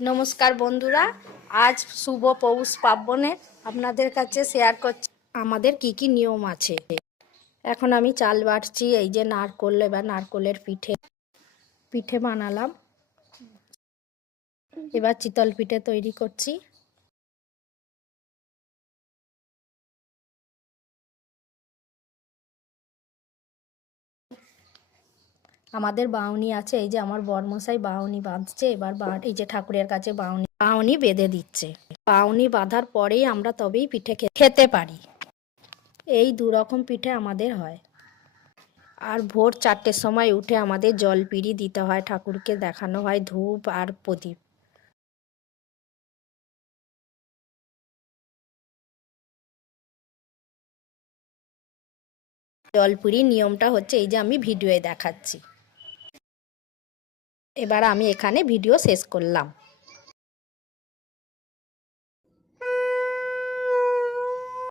নমস্কার বন্ধুরা, আজ শুভ পৌষ পার্বণে আপনাদের কাছে শেয়ার করছি আমাদের কি কি নিয়ম আছে। এখন আমি চাল বাটছি, এই যে নারকোল, এবার নারকোলের পিঠে বানালাম। এবার চিতল পিঠে তৈরি করছি। আমাদের বাউনি আছে, এই যে আমার বরমশাই বাউনি বাঁধছে। এবার এই যে ঠাকুরের কাছে বাউনি বেঁধে দিচ্ছে। বাউনি বাঁধার পরেই আমরা তবেই পিঠে খেতে পারি। এই দু রকম পিঠে আমাদের হয়। আর ভোর 4টের সময় উঠে আমাদের জলপিড়ি দিতে হয়, ঠাকুরকে দেখানো হয় ধূপ আর প্রদীপ। জলপিড়ির নিয়মটা হচ্ছে এই যে আমি ভিডিওয়ে দেখাচ্ছি। এবার আমি এখানে ভিডিও শেষ করলাম।